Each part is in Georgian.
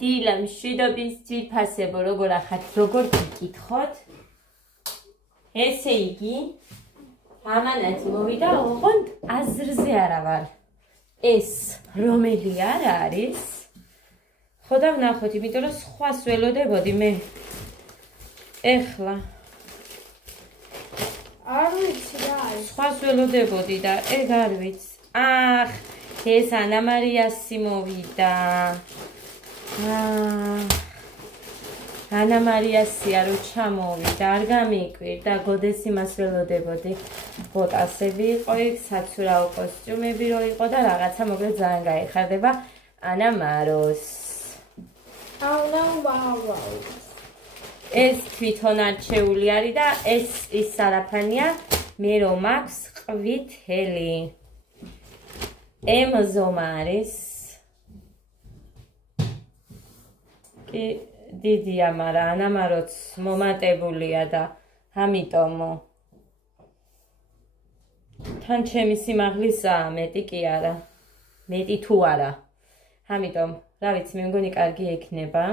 დილა მშვიდობის ძვირფასებო, როგორ ახართ, როგორ გიკითხოთ? ესე იგი, ამანაც მოვიდა, ოღონდ აზრზე არა ვარ. ეს რომელი არ არის? ხო და ვნახოთ, იმიტომ რომ სხვას ველოდებოდი მე. ეხლა არ ვიცი რა არის. სხვას ველოდებოდი და ეგ არ ვიცი. ახ, ეს ანა მარიასი მოვიდა. ანა მარიასია რო ჩამოვიდა, არ გამიკვირდა, გოდეს იმას ველოდებოდი. ბოტასები იყო იქ, საცურაო კოსტიუმები რო იყო და რაღაცა მოკლედ ძალიან გაიხარდება ანა მაროს. ეს თვითონ არჩეული არის და ეს ის არაფანია, მე რომ მაქვს ყვითელი. ემზომა არის. კი დიდია, მაგრამ ანამაროც მომატებულია და ამიტომ თან ჩემი სიმაღლისაა, მეტი კი არა. მეტი თუ არა. ამიტომ, რა ვიცი, მე მგონი კარგი ექნება.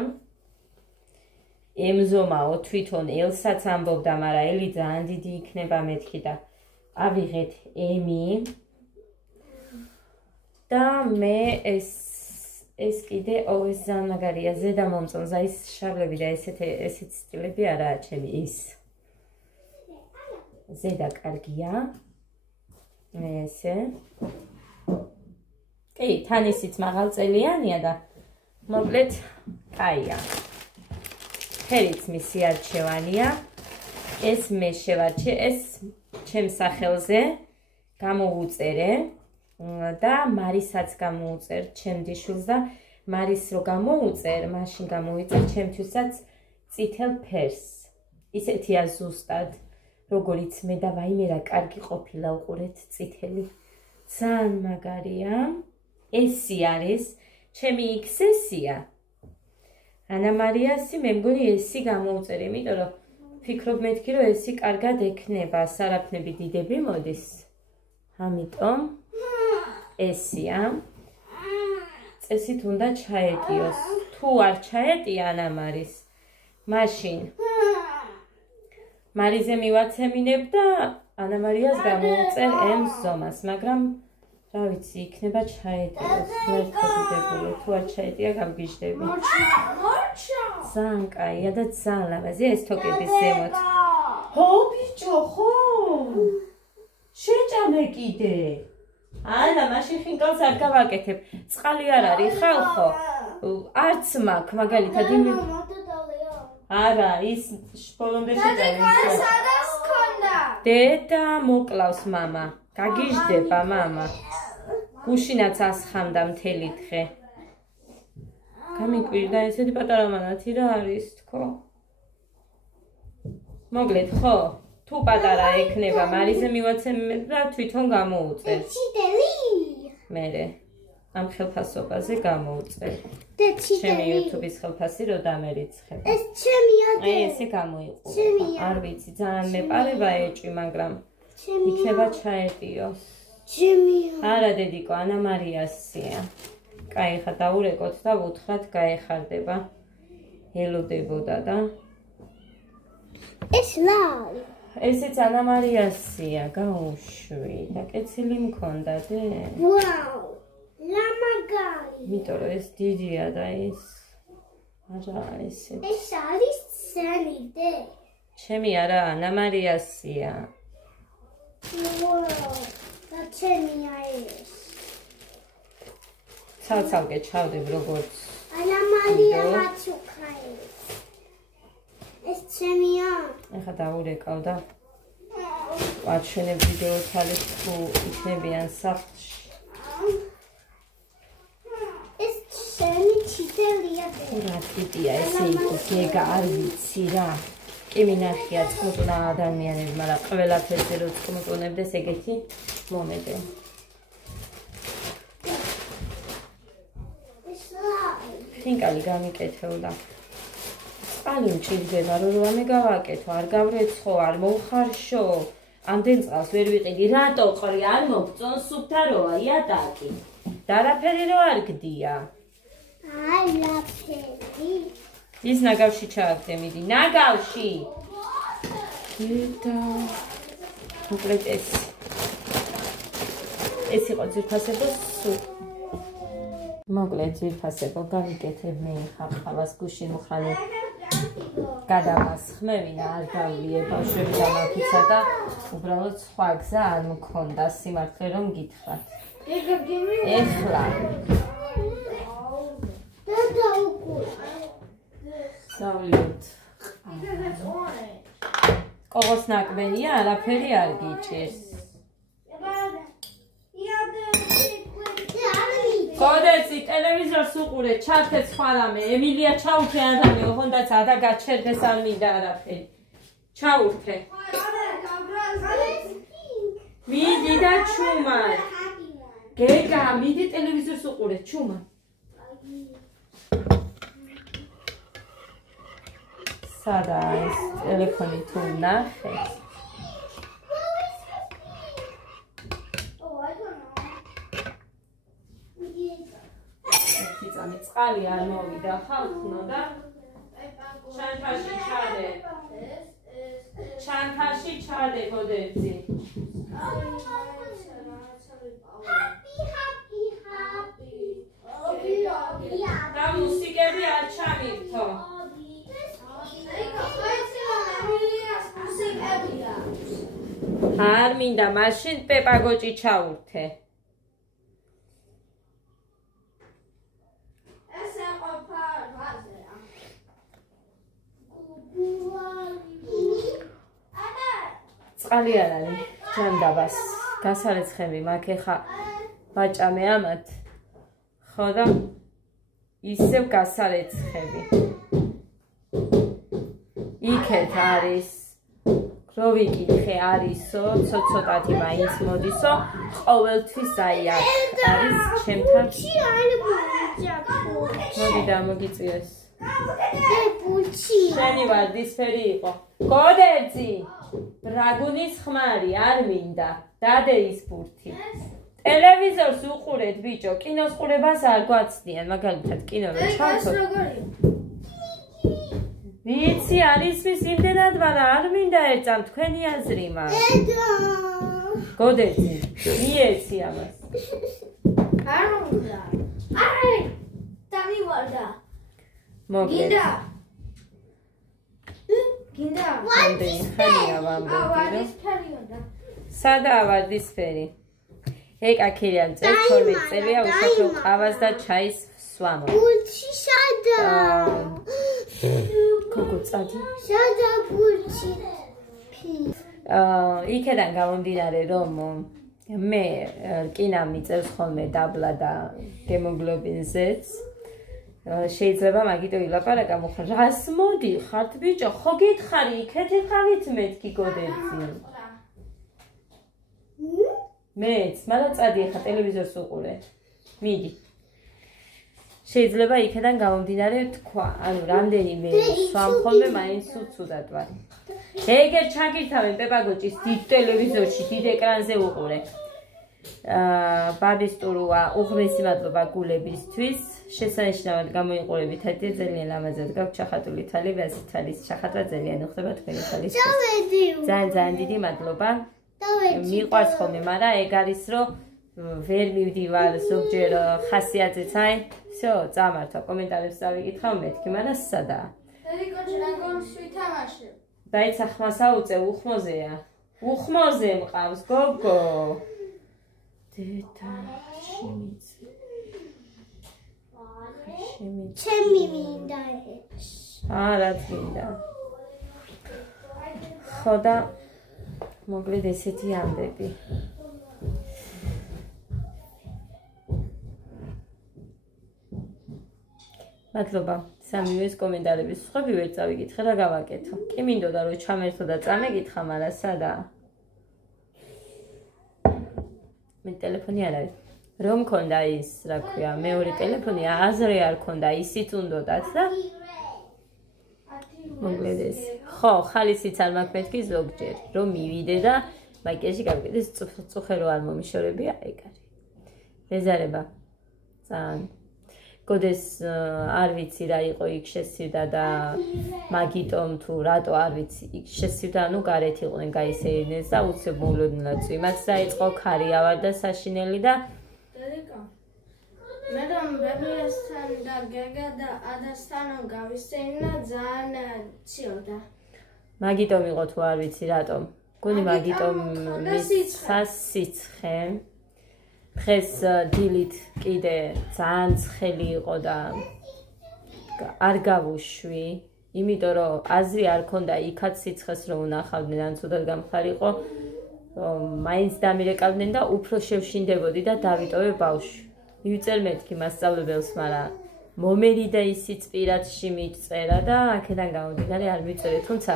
ემზომაო თვითონ ელსაც ამბობდა, მაგრამ ელი ძალიან დიდი იქნება მეთქი და ავიღეთ ემი. და მე ეს კიდე ეს ძალიან მაგარია, ზედა მომწონს, აი ეს შავლები და ესეთ სტილები არაა ჩემი ის. ზედა კარგია. ესე. კი, თან ისიც მაღალწელიანია და მოკლედ კაია. ფერიც მისი არჩევანია. ეს მე შევარჩე, ეს ჩემს სახელზე გამოვუწერე. და მარისაც გამოუწერ ჩემდიშვილს და მარის რო გამოუწერ, მაშინ გამოიწერ ჩემთვისაც წითელ ფერს. ისეთია ზუსტად, როგორიც მე და ვაიმე რა კარგი ყოფილა უყურეთ წითელი. ძალიან მაგარია. ესი არის, ჩემი XS-ია. ანა მარიასი მე მგონი ესი გამოუწერ, იმიტომ რომ ფიქრობ მეთქი რომ ესი კარგად ექნება, სარაფნები დიდები მოდის. ამიტომ ესია. წესით უნდა ჩაეტიოს. თუ არ ჩაეტია ანა მარის, მაშინ მარიზე მივაცემინებ და ანა მარიას გამოუწერ ემზომას, მაგრამ რა ვიცი, იქნება ჩაეტიოს. მერტყობიდებული, თუ არ ჩაეტია გამგიჟდები. ძალიან კაია და ძალიან ლამაზია ეს თოკების ზემოთ. ხო ბიჭო, ხო? შეჭამე კიდე. ანა, მაშინ ხინკალს არ გავაკეთებ. წყალი არ არის ხალხო. არც მაქვს, მაგალითად იმი. არა, ის ბოლომდე შეჭამე. დედა მოკლავს მამა. გაგიჟდება მამა. გუშინაც ასხამდა მთელი დღე. გამიკვირდა ესეთი პატარა მანათი რა არის თქო. მოგლეთ ხო? თუ პატარა ექნება, მარიზე მივაცემებ და თვითონ გამოუწერ. მერე ამ ხელფასობაზე გამოუწერ. ჩემი YouTube-ის ხელფასი რო დამერიცხებ. ეს ჩემია და ესე გამოიყურება. არ ვიცი, ძალიან მეპარება ეჭვი, მაგრამ იქნება ჩაეტიოს. ჩემია. არა დედიკო, ანა მარიასია. კაი, ხა დაურეკოთ და ვუთხრათ გაეხარდება. ელოდებოდა და ეს რა არის? ესეც ანა მარიასია, გაუშვი და კეცილი მქონდა დე. ვაუ! ლამაგარი. იმიტომ რომ ეს დიდია და ეს არა ესე. ეს არის ძენი დე. ჩემი არა, ანა მარიასია. ვაუ! და ჩემია ეს. ცალ-ცალკე ჩავდებ როგორც. ანა მარია მაცუკა ეს. ეს ჩემია. ეხა დაურეკავ და ვაჩვენებ ვიდეოს თალით თუ იქნებიან სახლში. ეს შენი ჩიტელია დე. რა ტიპია ესე იყოს, ეგა არ ვიცი რა. კი მინახია წყმუკნა ადამიანები, მაგრამ ყველაფერზე რო წყმუკნებდეს ეგეთი მომედე. ეს რა? ხინკალი გამიკეთებდა. წყალი მჭირდება, რომ რამე გავაკეთო, არ გავრეცხო, არ მოვხარშო. ამდენ წყალს ვერ ვიყიდი, რატო ყრი არ მოგწონს სუფთა როა იატაკი. და არაფერი რო არ გდია. არაფერი. ის ნაგავში ჩააგდე, მიდი, ნაგავში. და მოკლედ ეს იყო ძვირფასებო სულ. მოკლედ ძვირფასებო გავიკეთებ მე ხავას გუშინ მხრანი გადავასხმევინა არ დავლიე ბავშვები დამაფიცა და უბრალოდ სხვა გზა არ მქონდა სიმართლე რომ გითხრათ. ეხლა დავლიოთ კოღოს ნაკბენია არაფერი არ გიჭირს. გოდეცი ტელევიზორს უყურე ჩართე სხვა რამე ემილია ჩაურთე ადამი ოღონდაც ადა გაჩერდეს არ მინდა არაფერი ჩაურთე მიდი და ჩუმარ გეგა მიდი ტელევიზორს უყურე ჩუმარ სადა ეს ტელეფონი თუ ნახე წყალი არ მოვიდა ხალხნო და ჩანთაში ჩადე გოდერძი და მუსიკები არ ჩამირთო არ მინდა მაშინ პეპაგოჭი ჩაურთე წყალი არ არის ჯანდაბას გასარეცხები მაგ ეხა ვაჭამე ამათ ხო და ისევ გასარეცხები იქეთ არის რო ვიკითხე არისო ცოტ-ცოტათი მაინც მოდისო ყოველთვის აი აქ არის ჩემთან მოდი და მოგიწიოს შენი ვარდისფერი იყო გოდერძი ბრაგუნის ხმარი არ მინდა დადე ის ბურთი ტელევიზორს უყურეთ ბიჭო კინოს ყურებას არ გვაცდიან მაგალითად კინო რო ჩავთო ვიცი არის ის იმდენად ვარა არ მინდა ეწამ თქვენი აზრი მაგრამ გოდერძი მიეცი ამას არ მომდა აი დამივარდა მოკლედ გინდა ხანია ვამბობდი სადა ვარდისფერი ეკა ქირიან წელს 12 წელია უშაქრო ყავას და ჩაის სვამო ბურთი სადა გოგო წადი სადა ბურთი იქედან გამომდინარე რომ მე რკინა მიწევს ხოლმე დაბლა და ჰემოგლობინზეც შეიძლება მაგიტო ილაპარაკა მოხარ რას მოდიხართ ბიჭო ხო გითხარი იქეთ იყავით მეთქი გოდერძი მეც მაგრამ წადი ახლა ტელევიზორს უყურე მიდი შეიძლება იქედან გამომდინარე თქვა ანუ რამდენიმე სვამ ხოლმე მაინც უცუდად ვარ ეგერ ჩაგირთავენ პეპაგოჭის დიდ ტელევიზორში დიდ ეკრანზე უყურე ბაბის ტურუა უღრესი მადლობა გულებისთვის შესანიშნავად გამოიყურებით ათი ძალიან ლამაზად გაქვთ ჩახატული თალი ვასი თალის ჩახატვა ძალიან უხდება თქვენი თალის ძალიან დიდი მადლობა მიყვარს ხოლმე მაგრამ ეგ არის რომ ვერ მივდივარ ზოგჯერ ხასიათზეც აი всё წამართვა კომენტარებს დავიკითხავ მეთქი მაგრამ სადაა დაიცა ხმას აუწე უხმოზეა უხმოზე მყავს გოგო დედა ჩემი მინდა ეს არა წინდა ხო და მოკლედ ესეთი ამბები მადლობა სამივეს კომენტარების სხვები ვერ წავიკითხე და გავაკეთო კი მინდოდა რომ ჩამერთო და წამეკითხა მაგრამ სადაა მე ტელეფონი არ არის რომ მქონდა ის რა ქვია მეორე ტელეფონი აზრი არ ქონდა ისიც უნდოდათ და მოკლედ ეს ხო ხალისიც არ მაქვს მეთქი ზოგჯერ რომ მივიდე და მაკიაჟი გავიკეთე წუხე რო არ მომიშორებია ეგ არის ეზარება ძალიან გოდეს არ ვიცი რა იყო იქ შესივდა და მაგიტომ თუ რატო არ ვიცი იქ შესივდა ანუ გარეთ იყვნენ გაისეირნეს და უცებ მოულოდნელად წვიმაც დაიწყო ქარი ავარდა საშინელი და მე რომ ბებიასთან და გეგა და ადასთან გავისეირნა ძალიან ციოდა მაგიტომ იყო თუ არ ვიცი რატომ გონი მაგიტომ სასიცხე დღეს დილით კიდე ძალიან ცხელი იყო და არ გავუშვი იმიტომ რომ აზრი არ ქონდა იქაც სიცხეს რომ უნახავდნენ ან ცუდად გამხარიყო მაინც დამირეკავდნენ და უფრო შევშინდებოდი და დავიტოვე ბავშვი მივწერ მეთქი მასწავლებელს მაგრამ მომერი და ისიც პირადში მიწერა და აქედან გამომდინარე არ მიწერე თუმცა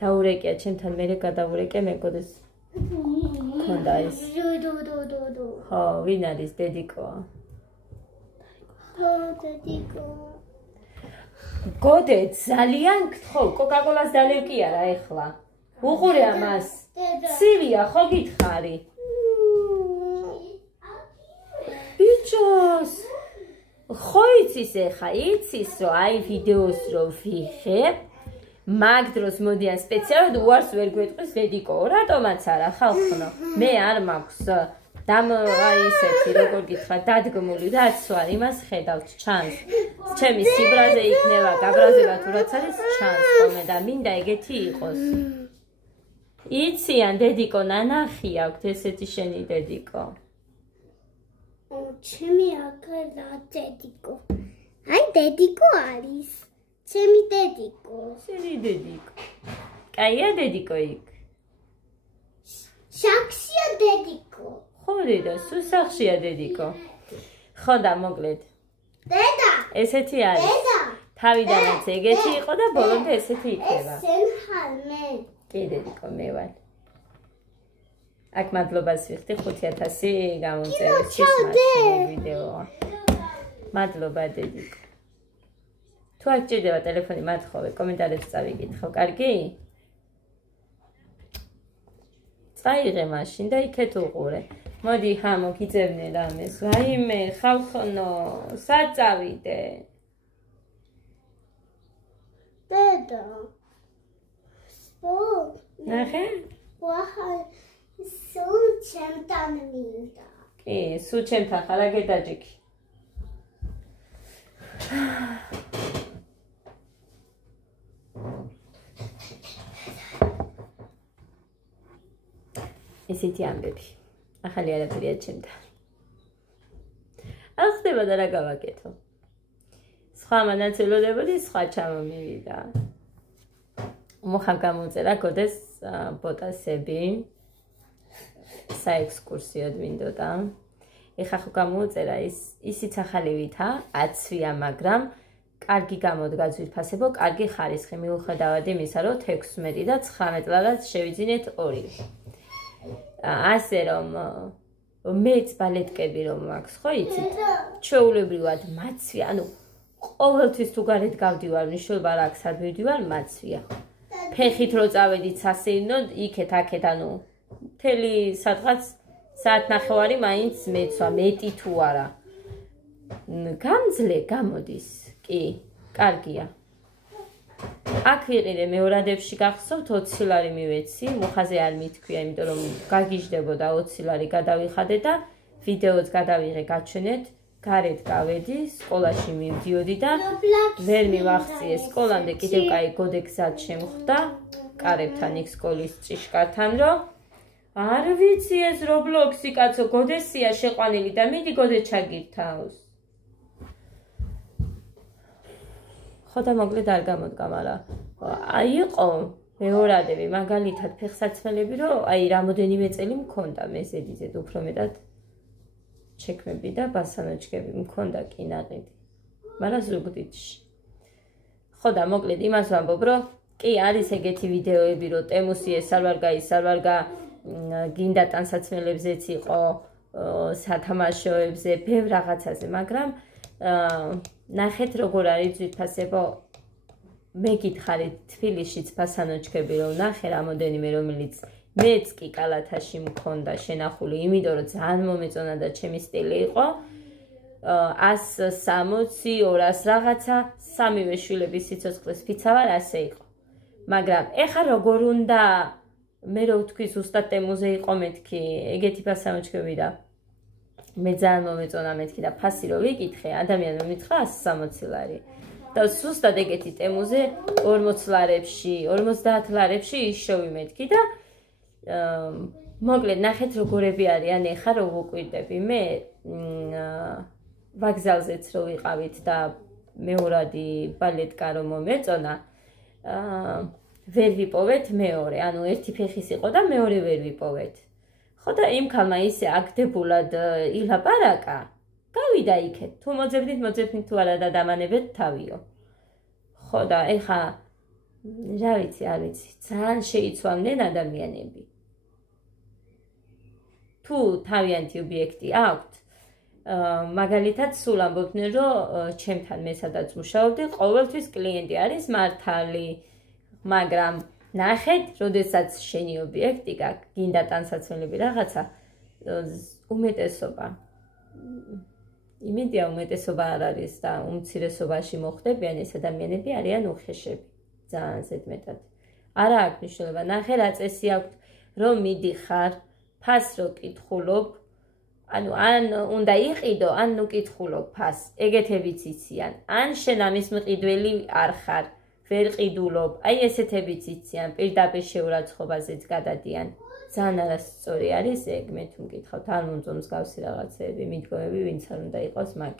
დაურეკია ჩემთან მერე გადავურეკე მეგოდეს ქონდა ის ხო ვინ არის დედიკოა დედიკო გოდე ძალიან გთხოვ კოკაკოლას დალევკი არა ეხლა უყურე ამას ცივია ხო გითხარი ბიჭოს ხო იცის ეხა იცის რომ აი ვიდეოს რო ვიღებ მაგ დროს მოდიან სპეციალურად უარს ვერ გვეტყვის დედიკო რატომაც არა ხალხო მე არ მაქვს აი ესეთი როგორ გითხრა დადგმული რაც ვარ იმას ხედავთ ჩანს ჩემი სიბრაზე იქნება გაბრაზება თუ რაც არის ჩანს ხოლმე და მინდა ეგეთი იყოს იციან დედიკო ნანახი აქვს ესეთი შენი დედიკო ჩემი აკლა დედიკო აი დედიკო არის ჩემი დედიკო შენი დედიკო კაია დედიკო იქ შაქშია დედიკო ხო დედა სუსახშია დედიკო ხო და მოკლედ დედა ესეთი არის დედა თავიდანაც ეგეთი იყო და ბოლომდე ესეთი იქნება ესენ ხარ მე კი დედიკო მე ვარ აქ მადლობას ვიხდი 5000 გამომწერის ვიდეოა მადლობა დედიკო თუ არ გჭირდება ტელეფონი მათხოვე კომენტარებს წავიკითხავ კარგი წაიღე მაშინ და იქეთ უყურე მოდი ჰამო გიწებნე რამეს ვაიმე ხალხონო საწავიდე დედა ნახე ვაჰა სულ ჩემთან მინდა კი სულ ჩემთან ხარ რა გედაჯიქი ესეთი ამბები ახალი არაფერია ჩემთან არ ხდება და რა გავაკეთო სხვა მანაცილოდებოდი სხვა ჩამომივიდა მოხარ გამოწერა გოდეს ბოტასები საექსკურსიოდ მინდოდა ეხა ხო გამოწერა ისიც ახალივითა აცვია მაგრამ კარგი გამოდგა ძვირფასებო კარგი ხარისხი მიუხედავად იმისა რომ 16 და 19 ლარად შევიძინეთ ორივე ასე რომ მეც ბალეტკები რომ მაქვს ხო იცით ჩვეულებრივად მაცვია ანუ ყოველთვის თუ გარეთ გავდივარ მნიშვნელობა რა აქვს სად მივდივარ მაცვია ფეხით რო წავედით სასეირნოდ იქეთ აქეთ ანუ მთელი სადღაც საათნახევარი მაინც მეცვა მეტი თუ არა გამძლე გამოდის კი კარგია აქ ვიყიდე მეორადებში გახსოვთ 20 ლარი მივეცი მოხაზე არ მithქვია იმიტომ რომ გაგიჟდებოდა 20 ლარი გადავიხადე და ვიდეოც გადავიღე გაჩვენეთ გარეთ გავედი სკოლაში მივდიოდი და ვერ მივახციე სკოლამდე კიდევ კაი გოდექსად შემხვდა კარებთან იქ სკოლის ჭიშკართან რომ არ ვიცი ეს რობლოქსი კაცო გოდესია შეყვანილი და მიდი გოდე ჩაგირთავს ხო და მოკლედ არ გამოდგა მაგრამ აი იყო მეორადები მაგალითად ფეხსაცმელები რომ აი რამოდენიმე წელი მქონდა მეზედიზედ უფრო მეტად ჩექმები და ბასანოჩკები მქონდა კი ნაყიდი მაგრამ ზუგდიდში ხო და მოკლედ იმას ვამბობ რომ კი არის ეგეთი ვიდეოები რომ ტემუსი ეს არ ვარ გაის არ ვარ გა გინდა ტანსაცმელებზეც იყო სათამაშოებზე ბევრ რაღაცაზე მაგრამ ნახეთ როგორ არის ძვირფასებო მე გითხარით თბილისშიც ბასანოჩკები რომ ნახე რამოდენიმე რომელიც მეც კი კალათაში მქონდა შენახული იმიტომ რომ ძალიან მომეწონა და ჩემი სტილი იყო 160, 200 რაღაცა, სამივე შვილების სიცოცხლის ფიცა ვარ, ასე იყო. მაგრამ ეხა როგორ უნდა მე რო ვთქვი ზუსტად ტემოზე იყო მეთქი, ეგეთი ფასამოჩქები და მე ძალიან მომეწონა მეთქი და ფასი რო ვიკითხე, ადამიანმა მითხრა 160 ლარი. და ზუსტად ეგეთი ტემოზე 40 ლარებში, 50 ლარებში ის შევიმეთქი და მოკლედ ნახეთ როგორები არიან ეხა რო ვუკვირდები. მე ვაგზალზეც რო ვიყავით და მეორადი ბალეტკა რომ მომეწონა, ვერ ვიპოვეთ მეორე, ანუ ერთი ფეხის იყო და მეორე ვერ ვიპოვეთ. ხო და იმ ქალმა ისე აკდებულად ილაპარაკა, გავიდა იქეთ. თუ მოძებნით თუ არა და დამანებეთ თავიო. ხო და ეხა რა ვიცი, არ ვიცი, ძალიან შეიცვამდნენ ადამიანები. თუ თავიანთი ობიექტი აქვთ, მაგალითად სულ ამბობდნენ, რომ ჩემთან მე სადაც მუშაობდი, ყოველთვის კლიენტი არის მართალი, მაგრამ ნახეთ, როდესაც შენი ობიექტი გაქვს, გინდა ტანსაცმელები რაღაცა, უმეტესობა იმედია უმეტესობა არ არის და უმცირესობაში მოხდებიან ეს ადამიანები არიან უხეშები, ძალიან ზედმეტად. არა აქვს მნიშვნელობა, ნახე რა წესი აქვს, რომ მიდიხარ, ფას რო კითხულობ, ანუ ან უნდა იყიდო, ან ნუ კითხულობ ფას, ეგეთებიც იციან, ან შენ ამის მყიდველი არ ხარ, ვერ ყიდულობ, აი ესეთებიც იციან, პირდაპირ შეურაცხყოფაზეც გადადიან. ძალიან არასწორი არის ეგ, მე თუ მკითხავთ, არ მომწონს მსგავსი რაღაცეები, მიდგომები, ვინც არ უნდა იყოს მაგ.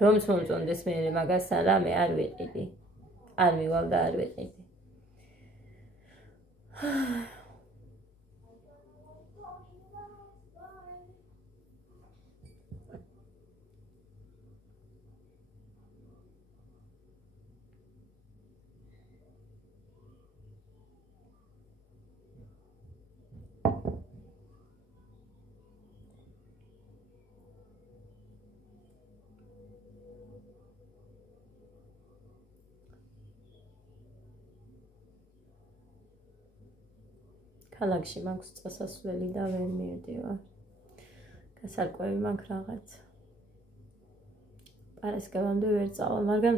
რომც მომწონდეს მე მაგასთან რამე არ ვიყიდი. არ მივალ და არ ვიყიდი. ქალაქში მაქვს წასასვლელი და ვერ მივდივარ. გასარკვევი მაქვს რაღაც. პარასკევამდე ვერ წავალ, მაგრამ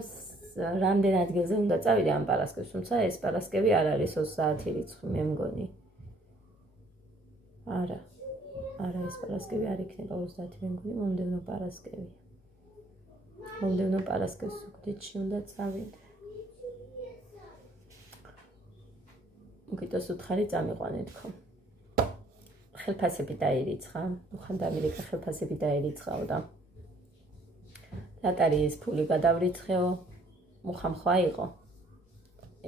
რამდენ ადგილზე უნდა წავიდე ამ პარასკევს, თუმცა ეს პარასკევი არ არის 30 რიცხვი, მე მგონი. არა ეს პარასკევი არ იქნება 30, მე მგონი მომდევნო პარასკევი. მომდევნო პარასკევს უგდიდში უნდა წავიდე. უკიდოს უთხარი წამიყვანეთ ხო. ხელფასები დაირიცხა, უხანდა ამერიკა ხელფასები დაირიცხაო და ლატარიის ფული გადავრიცხეო, მუხამხვა იყო.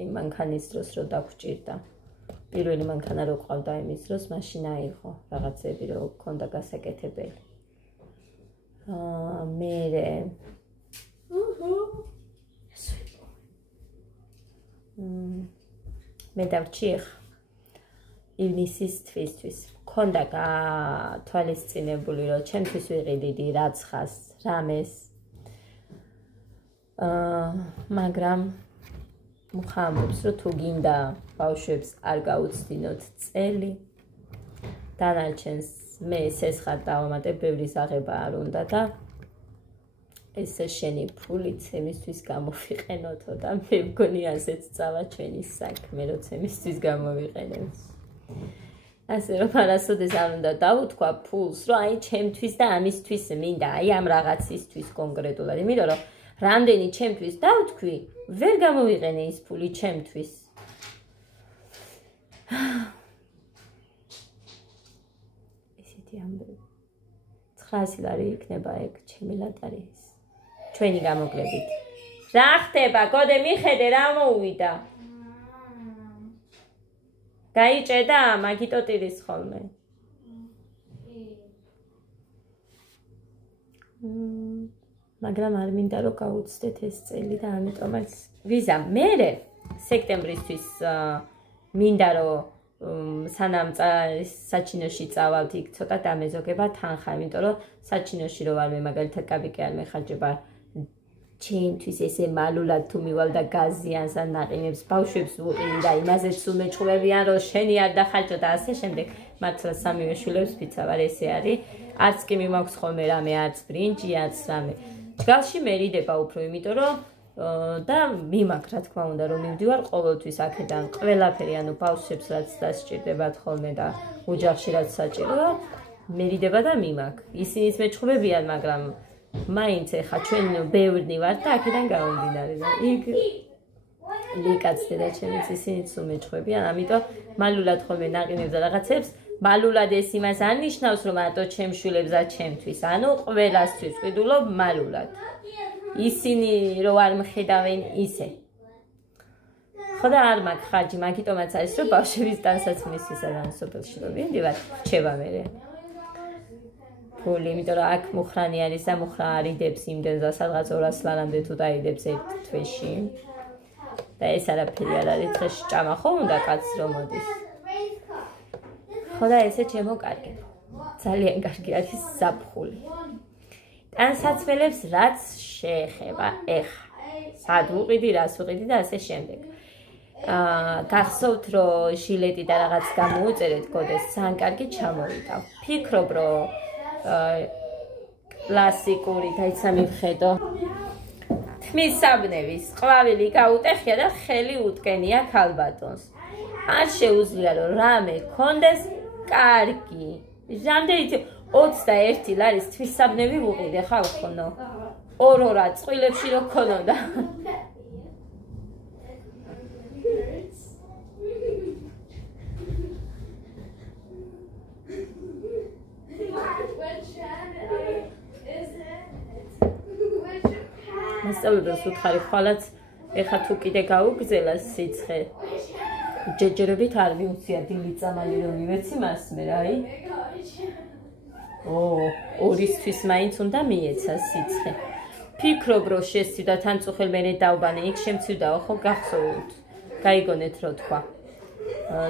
იმ მანქანის დროს რო დაგვჭირდა. პირველი მანქანა რო ყავდა იმის დროს, მაშინ აიღო რაღაცები რო ქონდა გასაკეთებელი. მერე მე დავჭიხ ივნისის თვისთვის. ქონდა თვალისწინებული, რომ ჩემთვის ვიყიდიდი რაცხას, რამეს. მაგრამ მუხა ამბობს, რომ თუ გინდა ბავშვებს არ გაუცდინოთ წელი, დანარჩენს მე სესხად დავამატებ, ბევრი ზაღება არ უნდა და ეს შენი ფულიც ემისთვის გამოვიყენოთო და მე მგონი ასეც წავა ჩვენი საქმე, როცა ემისთვის გამოვიყენებს. ასე რომ არასოდეს არ უნდა დავუთქვა ფულს, რომ აი ჩემთვის და ამისთვის მინდა, აი ამ რაღაცისთვის კონკრეტულად, იმიტომ რომ რამდენი ჩემთვის დავთქვი, ვერ გამოვიყენე ის ფული ჩემთვის. ესეთი ამბები. 900 ლარი იქნება ეგ ჩემი ლატარიის. ჩვენი გამოკლებით. რა ხდება? გოდე მიხედე რა მოუვიდა. გაიჭედა მაგიტო ტირის ხოლმე. მაგრამ არ მინდა რომ გაუცდეთ ეს წელი და ამიტომაც ვიზა მერე სექტემბრისთვის მინდა რომ სანამ საჩინოში წავალთ იქ ცოტა დამეზოგება თანხა, იმიტომ რომ საჩინოში რო ვარ მე მაგალითად კაბიკი არ მეხარჯება ჩემთვის ესე მალულად თუ მივალ და გაზიანს ან ნაყინებს ბავშვებს უყიდი და იმაზეც უმეჭყვებიან რომ შენი არ დახარჯო და ასე შემდეგ მართლა სამივე შვილებს ფიცა ვარ, ესე არის. არც კი მიმაქვს ხოლმე რამე, არც ბრინჯი, არც რამე. ჯგალში მერიდება უფრო, იმიტომ რომ და მიმაქვს, რა თქმა უნდა, რომ მივდივარ ყოველთვის აქედან ყველაფერი, ანუ ბავშვებს რაც დასჭირდებათ ხოლმე და ოჯახში რაც საჭიროა, მერიდება და მიმაქვს. ისინიც მეჩხუბებიან, მაგრამ მაინც ეხა ჩვენ ბევრნი ვართ და აქედან გამომდინარე და იქ ლიკაც დედაჩემიც ისინიც უმეჩხუბებიან, ამიტომ მალულად ხოლმე ნაყინებს და რაღაცებს მალულად ეს იმას არ ნიშნავს, რომ ატო ჩემ შვილებს და ჩემთვის, ანუ ყველასთვის ვყიდულობ მალულად. ისინი რო არ მხედავენ ისე. ხო და არ მაქვს ხარჯი, მაგიტომაც არის რომ ბავშვების ტანსაცმლისისა და სოფელში რო ვიდივარ, რჩება მერე. ფული, იმიტომ რომ აქ მუხრანი არის და მუხრა არიდებს იმდენს და სადღაც 200 ლარამდე თუ დაიდებს ერთ თვეში. და ეს არაფერი არ არის, დღეში ჭამა ხო უნდა კაცს რომ მოდის. ხო და ესე ჩემო კარგებო. ძალიან კარგი არის ზაფხული. ტანსაცმელებს რაც შეეხება ეხა. სად უყიდი, რას უყიდი და ასე შემდეგ. გახსოვთ რომ ჟილეტი და რაღაც გამოუწერეთ გოდეს, ძალიან კარგი ჩამოვიდა. ფიქრობ რომ კლასიკური დაიცა მივხედო. თმის საბნევის ყვავილი გაუტეხია და ხელი უტკენია ქალბატონს. არ შეუძლია რომ რამე კონდეს კარგი. რამდენიც 21 ლარის თმის საბნევი ვუყიდე ხალხონო. ორ-ორა წყვილებში რო ქონოდა. მასწავლებელს უთხარი ხვალაც ეხა თუ კიდე გაუგზელა სიცხე ჯეჯერობით არ მიუცია დილით წამალი რომ მივეცი მასმე რაი ორისთვის მაინც უნდა მიეცა სიცხე ფიქრობ რომ შესცვიდა თან წუხელ მერე დავბანე იქ შემცვიდაო ხო გახსოვთ გაიგონეთ რო თქვა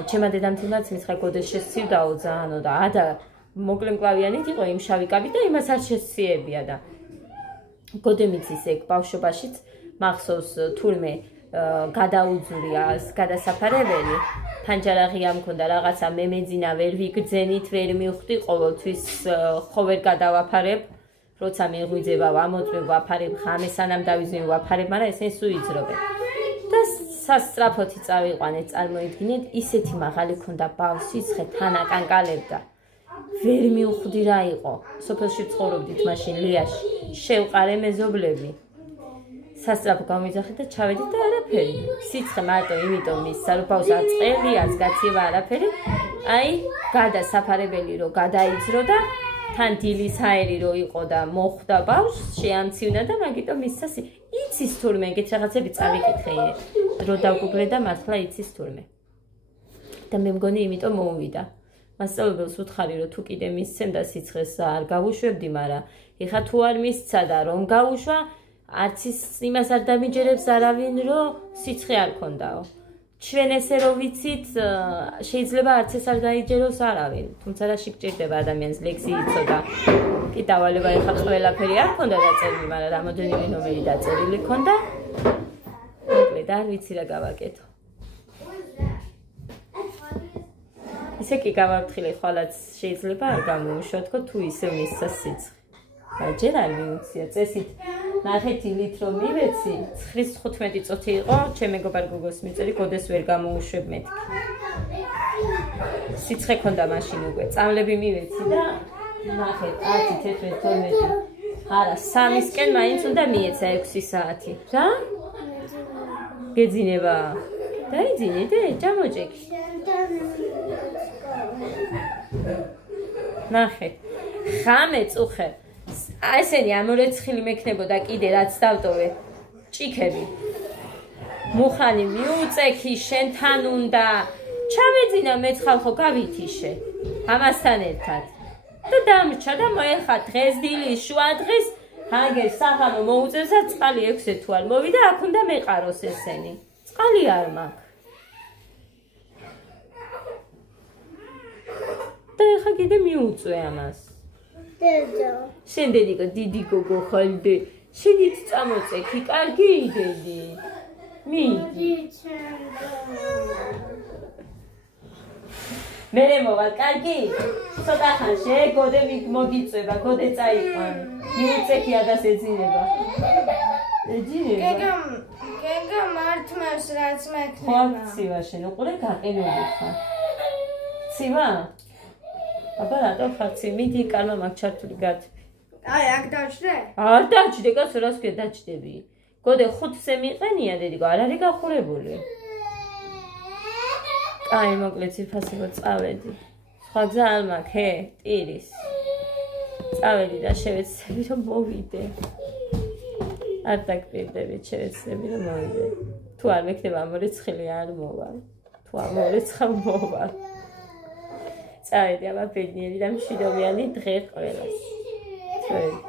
ჩემმა დედამთილმაც მისხა გოდეს შესცვიდაო ძალიანო და ადა მოკლე მკლავიანით იყო იმ შავი კაბი და იმას არ შესციებია და გოდემიცის ეგ ბავშვობაშიც მახსოვს თურმე გადაუძურია გადასაფარებელი ფანჯარაღია მქონდა რაღაცა მე მეძინა ვერ ვიგძენით ვერ მივხვდი ყოველთვის ხო ვერ გადავაფარებ როცა მეღვიძება ვამოწმებ ვაფარებ ხამე სანამ დავიზმე ვაფარებ მაგრამ ესენი სულ იძრობენ და სასწრაფოთი წავიყვანეთ წარმოიდგინეთ ისეთი მაღალი ქონდა ბავშვი თან აკანკალებდა ვერ მივხვდი რა იყო სოფელში ცხოვრობდით მაშინ ლიაში შევყარე მეზობლები სასწრაფო გამიძახეთ და ჩავედით და არაფერი სიცხე მარტო იმიტომ მისცა რომ ბავშვს არ წელი არც გაცევა არაფერი აი გადასაფარებელი რო გადაიძრო და თან დილის ჰაერი რო იყო და მოხვდა ბავშვს შეამცივნა და მაგიტომ მისცას იცის თურმე ეგეთ რაღაცები წავიკითხე რო დავგუგლე და მართლა იცის თურმე და მე მგონი იმიტომ მოუვიდა მასწავლებელს უთხარი რომ თუ კიდე მისცემ და სიცხეს არ გავუშვებდი მაგრამ ეხა თუ არ მისცა და რომ გაუშვა არც იმას არ დამიჯერებს არავინ რომ სიცხე არ ქონდაო ჩვენ ესე რომ ვიცით შეიძლება არც ეს არ დაიჯეროს არავინ თუმცა რა შეგჭირდება ადამიანს ლექსი იცოდა კი დავალება ეხა ყველაფერი არ ქონდა დაწერილი მაგრამ რამოდენიმე ნომერი დაწერილი ქონდა მოკლედ არ ვიცი რა გავაკეთო ისე კი გავაფრთხილე ხვალაც შეიძლება არ გამოუშვა თქო თუ ისე მისცა სიცხე ჯერ არ მიუცია წესით ნახეთი ლიტრო მივეცი 9-15 წუთი იყო ჩემ მეგობარ გოგოს მიწერი გოდეს ვერ გამოუშვებ მეთქი სიცხე ქონდა მაშინ უკვე წამლები მივეცი და ნახეთ 10-11-12 არა 3-ისკენ მაინც უნდა მიეცა 6 საათი რა გეძინება დაიძინე და ჭამოჭექი ნახეთ ხამე წუხე ესენი ამორეცხილი მექნებოდა კიდე რაც დავტოვე ჭიქები მუხანი მიუწექი შენთან უნდა ჩავეძინა მეც ხალხო გავითიშე ამასთან ერთად და დამრჩა და მოეხა დღეს დილის შუა დღეს ჰაგერ საღამო მოუწევსა წყალი 6-ე თუ არ მოვიდა აქ უნდა მეყაროს ესენი წყალი არ მაქვს და ეხა კიდე მიუწვე ამას შენ დედიკო დიდი გოგო ხალდე შენით წამოწექი კარგი იდედი მიდი მერე მოვალ, კარგი? ცოტა ხანში, გოდე მოგიწვება, გოდე წაიყვან. მიუწექი ადას ეძინება. ეძინება. გეგა მართმევს რაც მექნება. ხო, ცივა შენ, უყურე გაყინული ხარ. ცივა? აბა რატო ხარ ცივა? მიდი კარმა მაგ ჩართული გადი. აი, აქ დაჭდე? არ დაჭდე, კაცო, რას ქვია დაჭდები? გოდე 5-ზე მიყენია დედიკო, არ არის გახურებული. აი, მოკლედ ციფასებო წავედი. სხვა გზა არ მაქვს, ჰე, ტირის. წავედი და შევეცდები რომ მოვიდე. არ დაგპირდებით, შევეცდები რომ მოვიდე. თუ არ მექნება ამორიცხილი არ მოვალ. თუ არ მორიცხავ მოვალ. წავედი აბა ბედნიერი და მშვიდობიანი დღე ყველას. წავედი.